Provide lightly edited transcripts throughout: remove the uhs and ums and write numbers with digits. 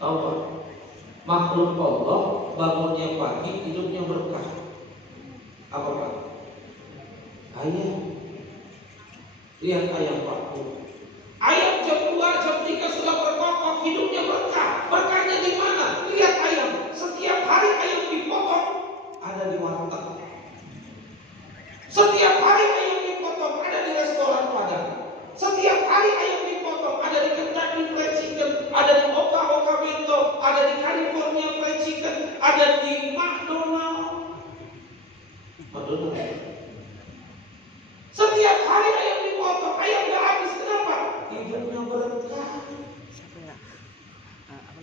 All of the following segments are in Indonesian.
Tahu Pak? Makhluk Allah bangunnya pagi, hidupnya berkah. Apa Pak? Ayam. Lihat ayam Pak. Ayam jam 2, jam 3 sudah berkokok, hidupnya berkah. Berkahnya di mana? Lihat ayam. Setiap hari ayam dipotong ada di warteg. Setiap hari ayam dipotong ada di restoran Padang. Setiap hari ayam dipotong ada di Kentucky Fried Chicken, ada di Oka Bento, ada di California Fried Chicken, ada di McDonald. Setiap hari ayam dipotong, ayam gak habis. Kenapa? Hidupnya berkah.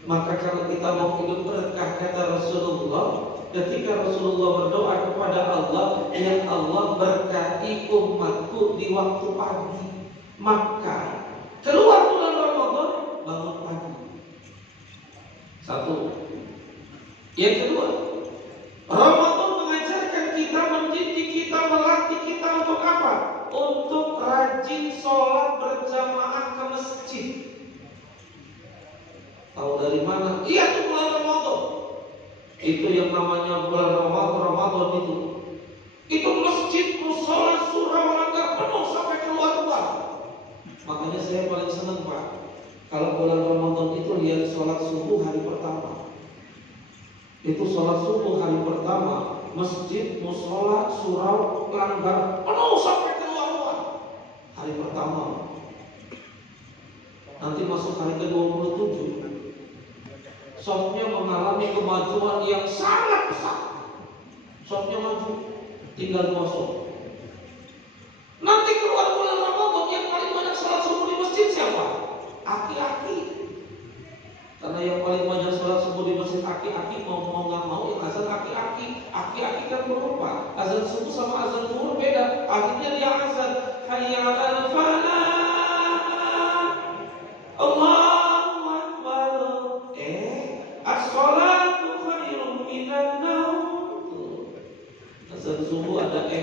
Maka kalau kita mau hidup berkah, kata Rasulullah, ketika Rasulullah berdoa kepada Allah, ya Allah berkati umatku di waktu pagi. Maka keluar bulan Ramadan, bangun pagi. Satu. Yang kedua, Ramadan mengajarkan kita, mendidik kita, melatih kita untuk apa? Untuk rajin sholat berjamaah ke masjid. Tahu dari mana? Lihat tuh bulan Ramadan. Itu yang namanya bulan Ramadan itu. Itu masjid, musola, surau, langgar penuh sampai keluar. Makanya saya paling senang Pak, kalau bulan Ramadan itu lihat sholat subuh hari pertama. Itu sholat subuh hari pertama, masjid, musola, surau, langgar penuh sampai keluar hari pertama. Nanti masuk hari ke-27, shopnya mengalami kemajuan yang sangat besar. Shopnya maju, tinggal 2 shop. Nanti keluar bulan Ramadan yang paling banyak sholat subuh di masjid siapa? Aki-aki. Karena yang paling banyak sholat subuh di masjid aki-aki, mau nggak mau yang azan aki-aki. Aki-aki kan berupa azan subuh sama azan zuhur beda. Akhirnya dia azan hayya 'alal falah, Allahu akbar, as-sholatu khairun minan naum. Azan subuh ada nya.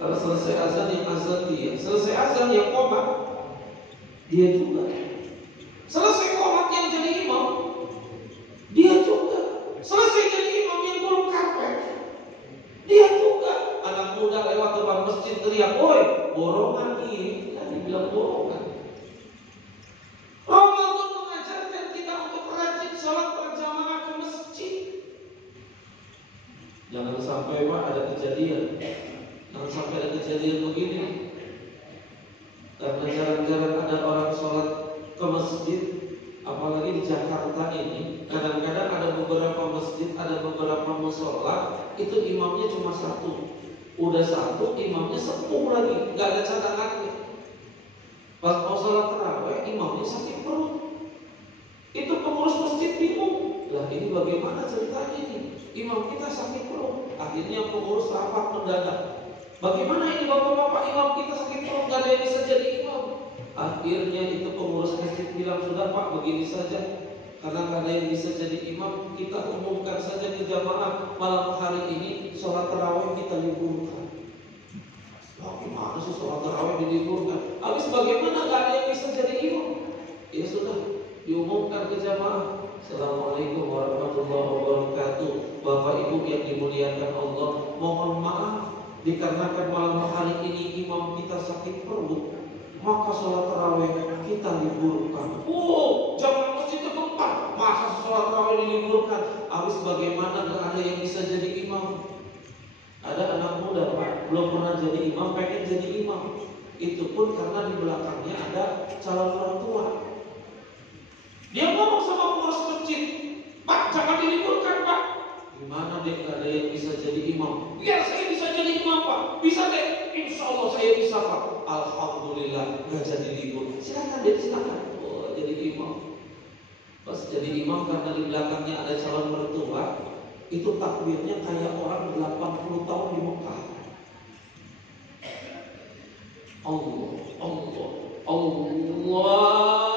Kalau selesai azan yang azan dia, selesai azan yang qomat dia juga. Selesai qomat yang jadi imam dia juga. Selesai jadi imam yang gulung karpet dia juga. Anak muda lewat depan masjid teriak, "Woi, borongan nih." Tadi bilang borongan. Ramadan mengajarkan kita untuk rajin sholat berjamaah ke masjid. Jangan sampai Pak ada kejadian. Jangan sampai ada kejadian begini. Karena jarang-jarang ada orang sholat ke masjid, apalagi di Jakarta ini. Kadang-kadang ada beberapa masjid, ada beberapa musola, itu imamnya cuma 1. Udah 1, imamnya sepuh lagi, nggak ada cadangannya. Pas mau sholat tarawih, imamnya sakit perut. Itu pengurus masjid bingung. Lah ini bagaimana ceritanya ini? Imam kita sakit perut. Akhirnya pengurus rapat mendadak. Bagaimana ini bapak-bapak, imam kita sakit perut, gak ada yang bisa jadi imam. Akhirnya itu pengurus masjid bilang, sudah Pak, begini saja. Karena gak ada yang bisa jadi imam, kita umumkan saja ke jamaah malam hari ini sholat tarawih kita liburkan. Gimana sih sholat tarawih diliburkan? Habis bagaimana gak ada yang bisa jadi imam? Ya sudah, diumumkan ke jamaah. Assalamualaikum warahmatullahi wabarakatuh. Bapak Ibu yang dimuliakan Allah, mohon maaf dikarenakan malam hari ini imam kita sakit perut, maka sholat tarawih kita liburkan. Jamaah masjid keempat, masa sholat tarawih diliburkan? Habis bagaimana gak ada yang bisa jadi imam? Ada anak muda Pak, belum pernah jadi imam, pengen jadi imam. Itu pun karena di belakangnya ada calon orang tua. Dia ngomong sama pengurus masjid, "Pak, jangan diliburkan Pak." Gimana deh, gak ada yang bisa jadi imam? Biar saya bisa jadi imam Pak. Bisa deh, insya Allah saya bisa Pak. Alhamdulillah, gak jadi libur. Silakan deh, silakan. Jadi imam. Pas jadi imam karena di belakangnya ada calon mertua, itu takbirnya kayak orang 80 tahun di Mekah. Allah, Allah, Allah.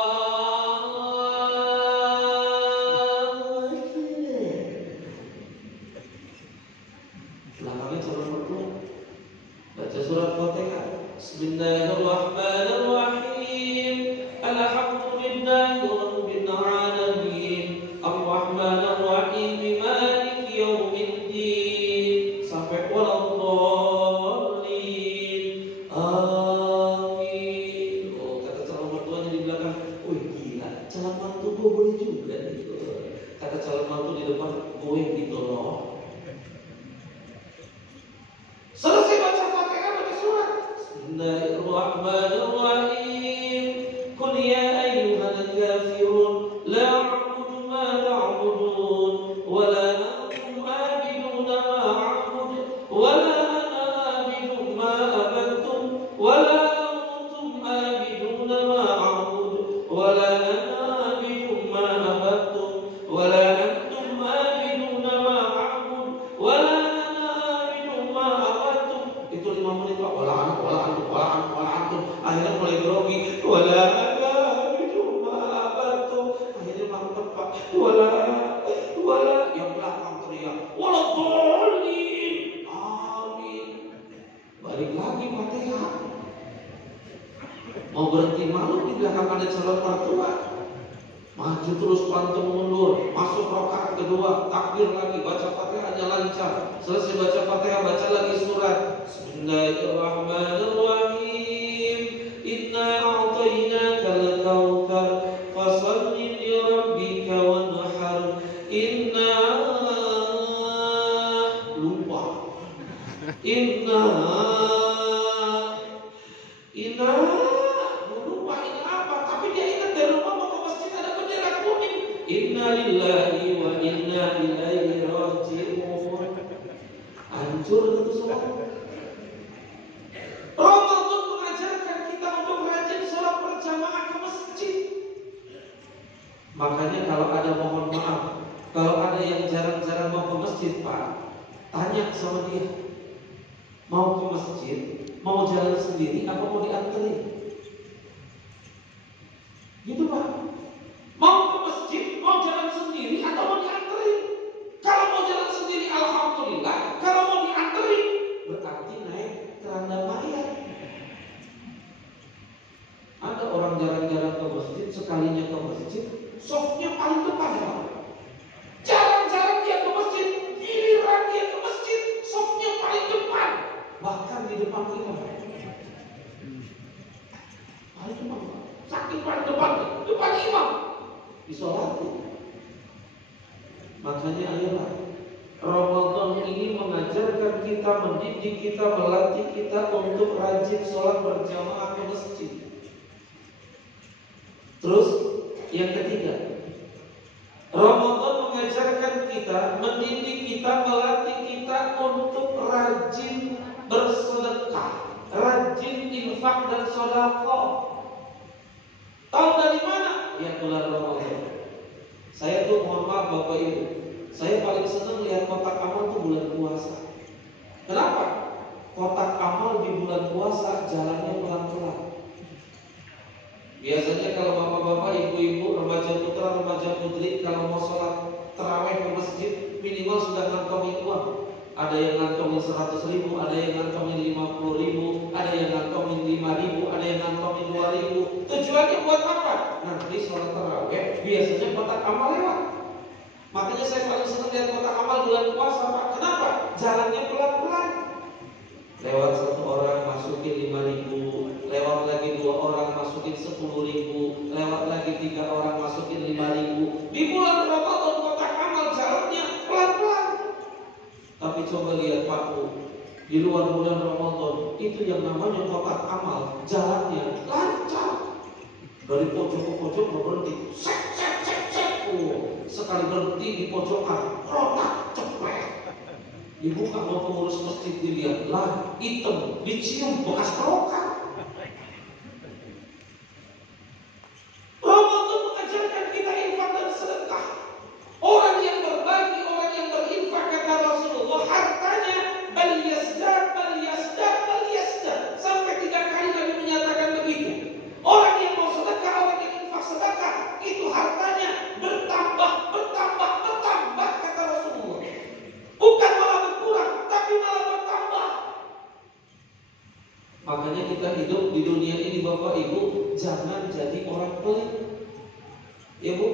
Bismillahirrahmanirrahim. Alhamdulillahi rabbil calon mantu gue boleh juga gitu. Kata calon mantu di depan gue gitu loh. Selesai baca Fatihah, baca surat. Bismillahirrahmanirrahim. Qul ya ayyuhal kafirun la a'budu ma ta'budun wa la antum 'abiduna ma a'budu wa la ana 'abidu ma abattum wa la antum 'abiduna ma a'budu wa la ana 'abidu ma abattum wa la antum 'abiduna ma a'budu wa la ana 'abidu ma abattum. Itu 5 menit Pak. Wala antum. Akhirnya mulai grogi. Wala ana 'abidu ma abattum. Akhirnya mantap Pak. Wala yang belakang teriak. Wala dhalin. Amin. Balik lagi Fatihah. Mau berhenti malu di belakang ada calon mertua. Maju terus pantun mundur. Masuk rakaat kedua, takbir lagi, baca Fatihahnya lancar. Selesai baca Fatihah, baca lagi surat. Bismillahirrahmanirrahim. Inna a'tainakal kautsar fashalli li rabbika wanhar. Lupa. Lupa ini apa? Tapi dia ingat dari rumah mau ke masjid ada bendera kuning. Inna lillahi wa inna ilaihi raji'un. Hancur itu semua. Ramadan mengajarkan kita untuk rajin sholat berjamaah ke masjid. Makanya kalau ada, mohon maaf, kalau ada yang jarang-jarang mau ke masjid Pak, tanya sama dia, mau ke masjid, mau jalan sendiri, apa mau dianterin? Gitu Pak. Mau ke masjid, mau jalan sendiri, atau mau dianterin? Kalau mau jalan sendiri, alhamdulillah. Kalau mau dianterin, berarti naik keranda mayat. Ada orang jarang-jarang ke masjid, sekalinya ke masjid, softnya paling depan Pak. Jarang-jarang dia ke masjid, giliran dia ke masjid, softnya paling depan. Bahkan di depan imam. Paling depan Pak. Saking paling depan imam. Disolati. Makanya ayolah, Ramadan ini mengajarkan kita, mendidik kita, melatih kita untuk rajin sholat berjamaah ke masjid. Terus yang ketiga, Ramadan mengajarkan kita, mendidik kita, melatih kita untuk rajin bersedekah, rajin infak dan sedekah. Tahu dari mana? Ya bulan Ramadan. Saya tuh mohon maaf Bapak Ibu, saya paling senang lihat kotak amal tuh bulan puasa. Kenapa? Kotak amal di bulan puasa jalannya pelan-pelan. Biasanya kalau bapak-bapak, ibu-ibu, remaja putra, remaja putri kalau mau sholat tarawih ke masjid minimal sudah ngantongin uang. Ada yang ngantongin 100.000, ada yang ngantongin 50.000, ada yang ngantongin 5.000, ada yang ngantongin 2.000. Tujuannya buat apa? Nanti sholat tarawih biasanya kotak amal lewat. Makanya saya paling senang lihat kotak amal bulan puasa Pak. Kenapa? Jalannya pelan-pelan. Lewat 1 orang masukin 5.000, lewat lagi 2 orang masukin 10.000, lewat lagi 3 orang masukin 5.000. Di bulan Ramadan kotak amal jalannya pelan-pelan. Tapi coba lihat Pak Bu, di luar bulan Ramadan itu yang namanya kotak amal jalannya lancar. Dari pojok ke pojok berhenti, sek. Sekali berhenti di pojokan, rotak cepet. Dibuka mau pengurus masjid dilihat, lah hitam, dicium bekas kerokan. Ramadan mengajarkan kita infak dan sedekah. Orang yang berbagi, orang yang berinfak, kata Rasulullah, hartanya bal yasdad. Sampai 3 kali Nabi menyatakan begitu. Orang yang mau sedekah, orang yang infak sedekah, itu hartanya bertambah, kata Rasulullah. Bukan malah berkurang, tapi malah bertambah. Makanya kita hidup di dunia ini Bapak Ibu, jangan jadi orang pelit. Ya Bu,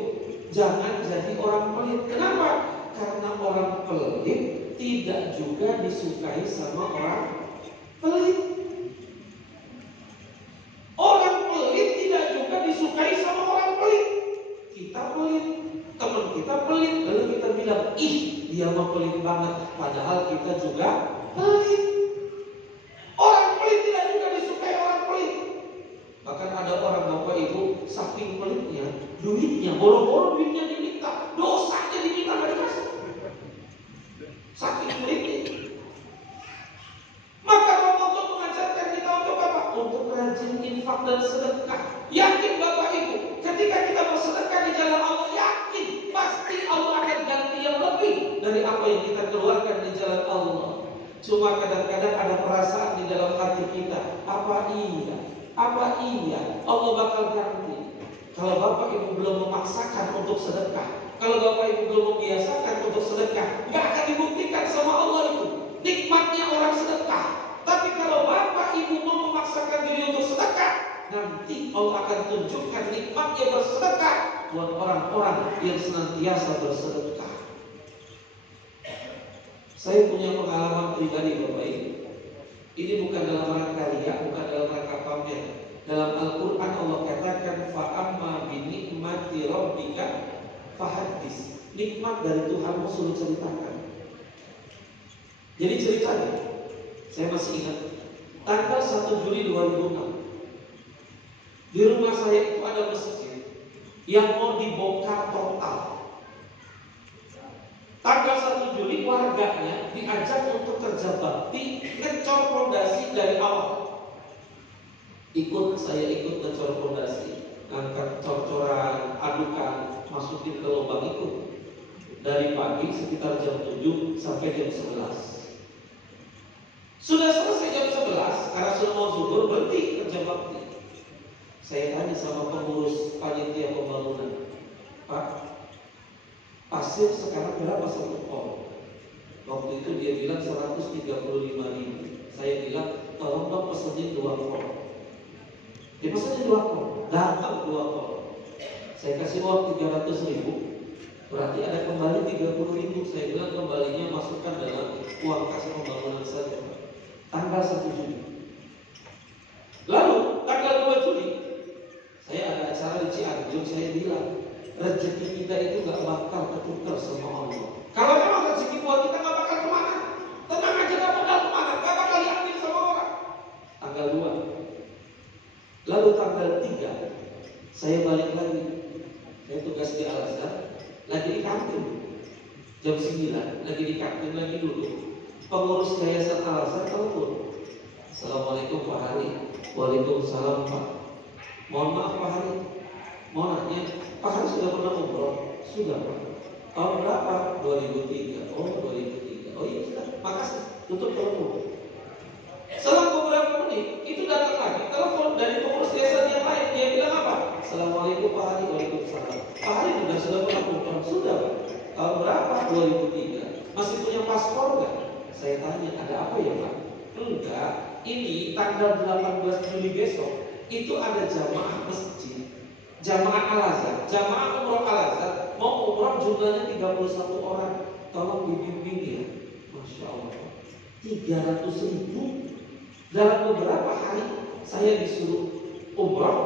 jangan jadi orang pelit. Kenapa? Karena orang pelit tidak juga disukai sama orang pelit. Orang pelit tidak juga disukai sama orang pelit. ih dia mah pelit banget, padahal kita juga pelit. Orang pelit tidak juga disukai orang pelit. Bahkan ada orang bapak ibu saking pelitnya, duitnya boro-boro duitnya diminta, dosanya diminta nggak dikasih. Saking pelitnya. Maka Ramadan mengajarkan kita untuk apa? Untuk rajin infak dan sedekah. Yakin bapak ibu, ketika kita bersedekah di jalan Allah, yakin pasti Allah akan ganti yang lebih dari apa yang kita keluarkan di jalan Allah. Cuma kadang-kadang ada perasaan di dalam hati kita, apa iya Allah bakal ganti. Kalau bapak ibu belum memaksakan untuk sedekah, kalau bapak ibu belum membiasakan untuk sedekah, nggak akan dibuktikan sama Allah itu nikmatnya orang sedekah. Tapi kalau bapak ibu mau memaksakan diri untuk sedekah, nanti Allah akan tunjukkan nikmatnya bersedekah buat orang-orang yang senantiasa bersedekah. Saya punya pengalaman pribadi bapak ibu. Ini bukan dalam rangka riya, bukan dalam rangka pamer. Dalam Al-Quran Allah katakan fa'amma binikmati rabbika fahaddis. Nikmat dari Tuhanmu suruh ceritakan. Jadi ceritanya, saya masih ingat tanggal 1 Juli 2006 di rumah saya itu ada masjid yang mau dibongkar total. Tanggal 1 Juli warganya diajak untuk kerja bakti, ngecor fondasi dari awal. Saya ikut ngecor fondasi, angkat cor-coran, adukan, masukin ke lubang itu. Dari pagi sekitar jam 7 sampai jam 11. Sudah selesai jam 11, karena sudah mau zuhur, berhenti kerja bakti. Saya tanya sama pengurus panitia pembangunan, Pak, pasir sekarang berapa satu ton? Waktu itu dia bilang 135.000. Saya bilang, tolong dong pesenin 2 ton. Dia pesenin 2 ton, datang 2 ton. Saya kasih uang 300.000, berarti ada kembali 30.000. Saya bilang kembalinya masukkan dalam uang kas pembangunan saja. Tanggal 1 Juli. Lalu tanggal 2 Juli saya ada acara di Cianjur. Saya bilang rezeki kita itu gak bakal ketukar sama Allah. Kalau memang rezeki buat kita gak bakal kemana, tenang aja, gak bakal kemana, gak bakal diambil sama orang. Tanggal 2. Lalu tanggal 3 saya balik lagi. Saya tugas di Al-Azhar, lagi di kantin. Jam 9 lagi di kantin, lagi duduk. Pengurus Yayasan Al-Azhar telepon. Assalamualaikum Pak Hari. Waalaikumsalam Pak. Mohon maaf Pak Hari, mau nanya, Pak Hari sudah pernah umroh? Sudah Pak. Tahun berapa? 2003. Oh 2003. Oh iya sudah. Makasih. Tutup telepon. Selang beberapa menit itu datang lagi telepon dari pengurus yayasan yang lain. Dia bilang apa? Assalamualaikum Pak Hari. Waalaikumsalam. Pak Hari sudah pernah umroh? Sudah Pak. Tahun berapa? 2003. Masih punya paspor nggak? Saya tanya, ada apa ya Pak? Enggak, ini tanggal 18 Juli besok itu ada jamaah masjid, jamaah Al-Azhar, jamaah umroh Al-Azhar mau umroh jumlahnya 31 orang. Tolong dibimbing ya. Masya Allah, 300.000 dalam beberapa hari. Saya disuruh umroh,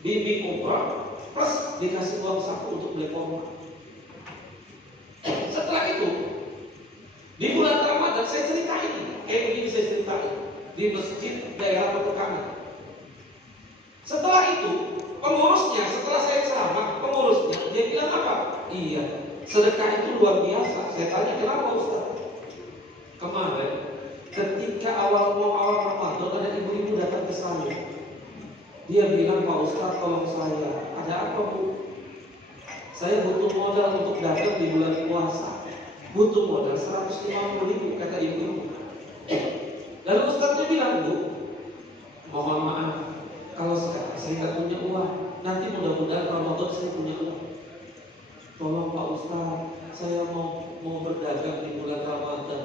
bimbing umroh, plus dikasih uang saku untuk beli kurma. Setelah itu di bulan Ramadan saya ceritain, begini saya ceritain di masjid daerah Petokangan. Setelah itu pengurusnya, setelah saya ceramah, pengurusnya dia bilang apa? Iya, sedekah itu luar biasa. Saya tanya kenapa Ustaz? Kemarin ketika awal Ramadan ada ibu-ibu datang ke saya. Dia bilang, Pak Ustaz tolong saya, ada apa Bu? Saya butuh modal untuk dagang di bulan puasa. Butuh modal 150.000 kata ibu. Lalu Ustaznya bilang, Bu, mohon maaf, kalau sekarang saya nggak punya uang, nanti mudah-mudahan Ramadan saya punya uang. Tolong Pak Ustaz, saya mau berdagang di bulan Ramadan.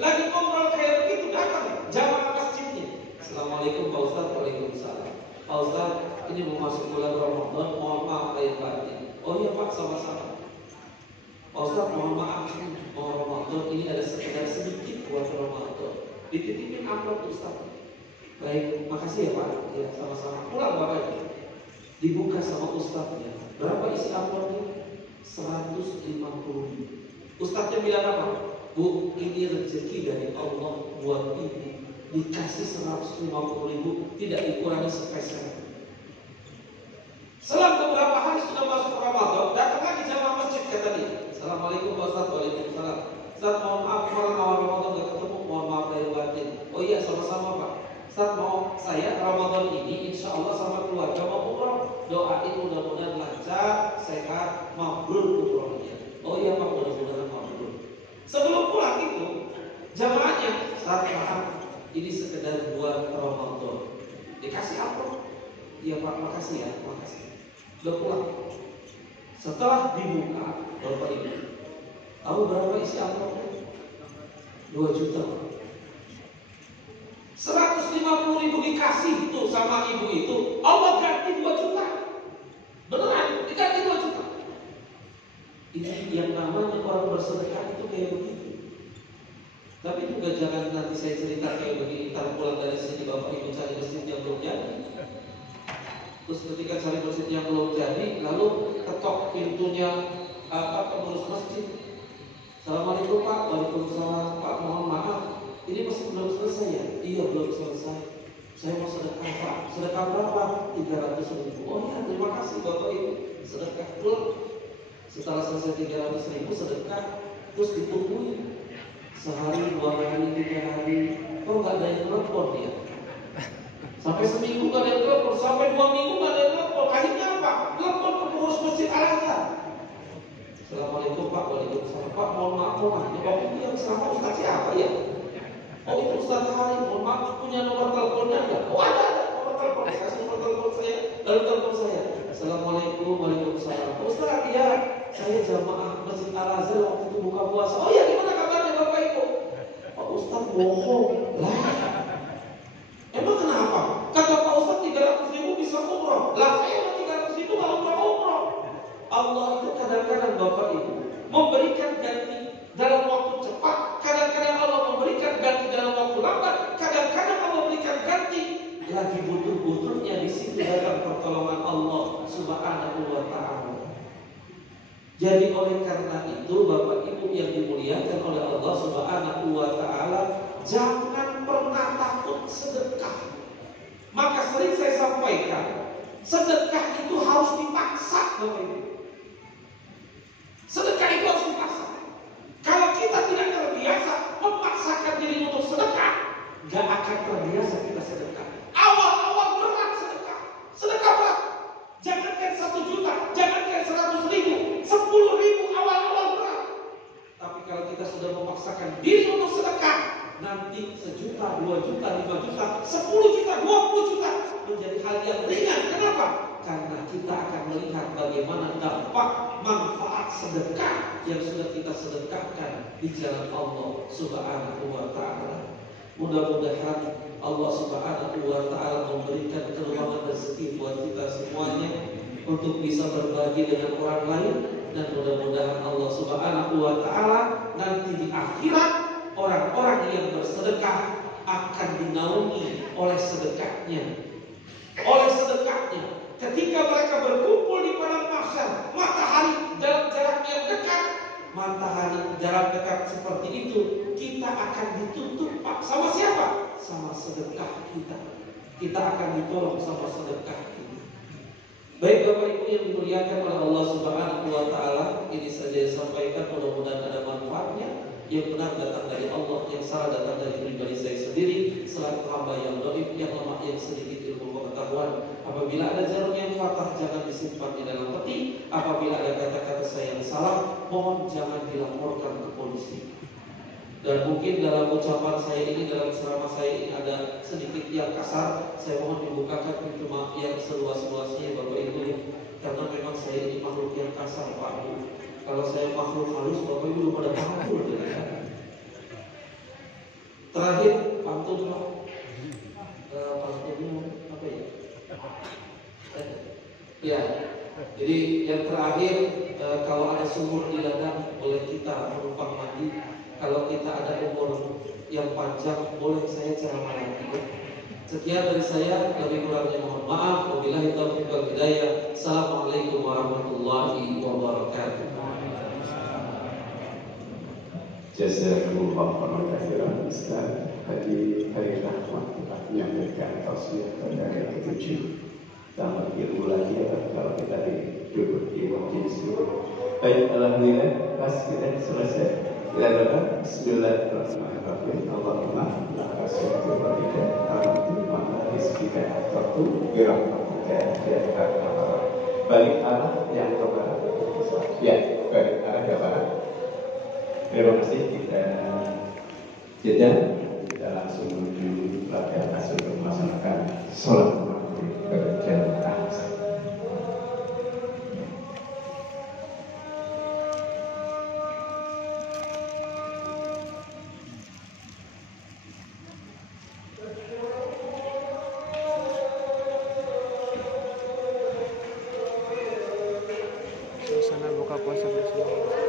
Lagi ngobrol kayak begitu datang jamaah masjidnya. Assalamualaikum Pak Ustaz. Waalaikumsalam. Pak Ustaz, ini mau masuk bulan Ramadan, mohon maaf lahir batin. Oh iya Pak, sama-sama. Pak Ustaz, mohon maaf, mau Ramadan ini ada sekedar sedikit buat Ramadan. Dititipin amplop Ustaz. Baik, makasih ya Pak. Ya, sama-sama. Pulang Bapak. Dibuka sama Ustaznya. Berapa isi amplopnya? 150.000. Ustadznya bilang apa? Bu, ini rezeki dari Allah buat ibu. Dikasih 150.000, tidak dikurangi sepeser. Selang beberapa hari sudah masuk Ramadan, datang lagi jamaah masjid, kata dia, Assalamualaikum Pak Ustadz. Waalaikumsalam. Ustadz, mohon maaf kemarin awal Ramadan gak ketemu, mohon maaf lahir batin. Oh iya, sama-sama Pak. Ustadz, mau saya Ramadan ini insya Allah sama keluarga mau umroh. Doain mudah-mudahan lancar, sehat, mabrur umrohnya. Oh iya Pak, mudah-mudahan mabrur. Sebelum pulang itu, jamaahnya, Ustadz paham, ini sekedar buat Ramadan. Dikasih apa? Iya Pak, makasih ya, makasih. Udah pulang. Setelah dibuka, Bapak Ibu, tahu berapa isi amplopnya? 2 juta. 150.000 dikasih tuh sama ibu itu, Allah ganti 2 juta. Beneran, diganti 2 juta. Ini yang namanya orang bersedekah itu kayak begitu. Tapi juga jangan nanti saya cerita kayak begini, ntar pulang dari sini Bapak Ibu cari masjid yang belum jadi. Terus ketika cari masjid yang belum jadi, lalu ketok pintunya pengurus masjid. Assalamualaikum Pak. Waalaikumsalam Pak, mohon maaf, ini masih belum selesai ya? Iya belum selesai. Saya mau sedekah Pak. Sedekah berapa? 300.000. Oh ya, terima kasih Bapak Ibu. Sedekah pulang. Setelah selesai 300.000 sedekah, terus ditungguin sehari, 2 hari, 3 hari. Kok nggak ada yang telepon ya? Sampai seminggu nggak ada yang telepon, sampai 2 minggu nggak ada yang telepon. Akhirnya apa? Telepon ke pengurus masjid Al-Azhar. Assalamualaikum Pak. Waalaikumsalam Pak, mohon maaf ini Bapak ini yang sama Ustaz siapa ya? Oh itu Ustaz Hari, mohon maaf punya nomor teleponnya nggak? Oh ada nomor telepon, kasih nomor telepon saya. Lalu telepon saya. Assalamualaikum. Waalaikumsalam Ustaz, ya saya jamaah masjid Al-Azhar waktu itu buka puasa. Oh ya, gimana kabarnya Bapak Ibu? Pak Ustaz bohong lah. Emang kenapa? Kata Pak Ustaz 300.000 bisa umroh. Lah saya 300.000 nggak umroh. Allah itu kadang-kadang Bapak Ibu memberikan ganti dalam waktu cepat, kadang-kadang Allah memberikan ganti dalam waktu lambat, kadang-kadang Allah memberikan ganti lagi butuh-butuhnya di situ dalam pertolongan Allah Subhanahu wa Ta'ala. Jadi oleh karena itu Bapak Ibu yang dimuliakan oleh Allah Subhanahu wa Ta'ala, jangan pernah takut sedekah. Maka sering saya sampaikan, sedekah itu harus dipaksa Bapak Ibu. Sedekah itu harus dipaksa. Kalau kita tidak terbiasa memaksakan diri untuk sedekah, gak akan terbiasa kita sedekah. Awal-awal berat sedekah. Sedekah berat. Jangankan 1 juta, jangankan 100.000, 10.000 awal-awal berat. Tapi kalau kita sudah memaksakan diri untuk sedekah, nanti 1 juta, 2 juta, 5 juta, 10 juta, 20 juta menjadi hal yang ringan. Kenapa? Karena kita akan melihat bagaimana dampak manfaat sedekah yang sudah kita sedekahkan di jalan Allah Subhanahu wa Ta'ala. Mudah-mudahan Allah Subhanahu wa Ta'ala memberikan keluangan rezeki buat kita semuanya untuk bisa berbagi dengan orang lain, dan mudah-mudahan Allah Subhanahu wa Ta'ala nanti di akhirat orang-orang yang bersedekah akan dinaungi oleh sedekahnya. Oleh sedekahnya. Ketika mereka berkumpul di padang mahsyar, matahari dalam jarak yang dekat, matahari jarak dekat seperti itu, kita akan ditutup Pak. Sama siapa? Sama sedekah kita. Kita akan ditolong sama sedekah kita. Baik Bapak Ibu yang dimuliakan oleh Allah Subhanahu wa Ta'ala, ini saja yang sampaikan, mudah-mudahan ada manfaatnya. Yang benar datang dari Allah, yang salah datang dari pribadi saya sendiri, selaku hamba yang dhaif, yang lemah, yang sedikit ilmu pengetahuan. Apabila ada jarum yang patah, jangan disimpan di dalam peti. Apabila ada kata-kata saya yang salah, mohon jangan dilaporkan ke polisi. Dan mungkin dalam ucapan saya ini, dalam ceramah saya ini ada sedikit yang kasar. Saya mohon dibukakan pintu maaf yang seluas-luasnya Bapak Ibu, karena memang saya ini makhluk yang kasar Pak Bu. Kalau saya makhluk halus, Bapak Ibu pada paham ya. Terakhir pantun Pak. Pantunnya apa ya? Ya. Jadi yang terakhir, kalau ada sumur di ladang, boleh kita menumpang mandi. Kalau kita ada umur yang panjang, boleh saya ceramah lagi. Sekian dari saya, lebih kurangnya mohon maaf. Wabillahi taufiq wal hidayah. Assalamualaikum warahmatullahi wabarakatuh. Jazakumullah khairan. Ustaz Haji Hari Rahmat telah menyampaikan tausiah pada hari ke-7. Tambah ilmu lagi ya kalau kita duduk di majelis ini. Baik, alhamdulillah pas kita selesai. Kita doa. Bismillahirrahmanirrahim. Allahumma la asyhadu wa la ilaha rizqika atau birahmatika ya arhamar. Balik arah yang ke barat. Ya, balik arah ke barat. Terima kasih, kita jeda. Kita langsung menuju latihan asal untuk melaksanakan sholat maghrib berjamaah. Suasana buka puasa bersama.